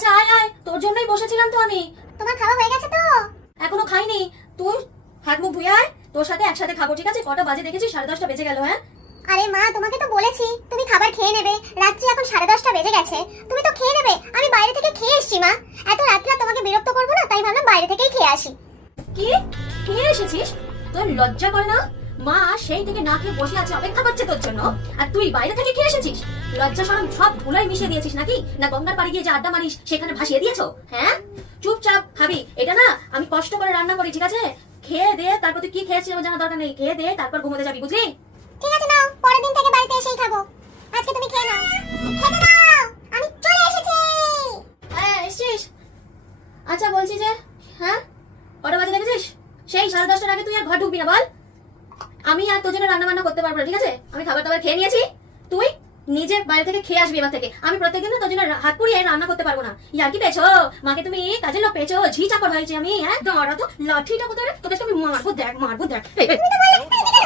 আচ্ছা আয় আয়, তোর জন্যই বসেছিলাম তো আমি। তোমার খাওয়া হয়ে গেছে তো? এখনো খাইনি। তুই হাত মুখ ধুয়ে আয়, তোর সাথে একসাথে খাবো, ঠিক আছে? কটা বাজে দেখেছিস? 10:30 বেজে গেল। হ্যাঁ আরে মা, তোমাকে তো বলেছি তুমি খাবার খেয়ে নেবে। রাত্রি এখন 10:30 বেজে গেছে, তুমি তো খেয়ে নেবে। আমি বাইরে থেকে খেয়ে এসেছি মা। এত রাত্রে তোমাকে বিরক্ত করবো না, তাই ভাবলাম বাইরে থেকেই খেয়ে আসি। কি খেয়ে এসেছিস? তোর লজ্জা করে না? মা সেই থেকে না খেয়ে বসে আছে, অপেক্ষা করছে তোর জন্য, আর তুই বাইরে থেকে খেয়ে এসেছিস? লজ্জা শরম সব ধুলাই মিশিয়ে দিয়েছিস নাকি? না গঙ্গার পাড়ে গিয়ে যে আড্ডা মারিস সেখানে ভাসিয়ে দিয়েছো? হ্যাঁ, চুপচাপ খাবি। এটা না আমি কষ্ট করে রান্না করি, ঠিক আছে? খেয়ে দে, তারপর তুই কি খেয়েছিস আমার জানা দরকার নেই। খেয়ে দে, তারপর ঘুমোতে যাবি, বুঝলি? ঠিক আছে নাও, পরের দিন থেকে বাড়িতে এসেই খাবো। আজকে তুমি খেয়ে নাও। খেতে দাও, আমি চলে এসেছি। হ্যাঁ এসেছিস? আচ্ছা বলছি যে, হ্যাঁ কটা বাজে দেখেছিস? সেই 10:30 আগে তুই আর ঘর ঢুকবি না, বল? আমি আর তোর জন্য রান্না বান্না করতে পারবো না, ঠিক আছে? আমি খাবার দাবার খেয়ে নিয়েছি, তুই নিজে বাইরে থেকে খেয়ে আসবি এবার থেকে। আমি প্রত্যেকদিন না তোর জন্য হাত পুড়িয়ে রান্না করতে পারবো না। ইয়ার কি পেয়েছো? মাকে তুমি কাজের লোক পেয়েছো? ঝি চাকর হয়েছে আমি? হ্যাঁ, দাঁড়া তো, লাঠিটা কোথায় রে? তোদেরকে আমি মারবো, দেখ মারবো, দেখ। তুমি তো বললে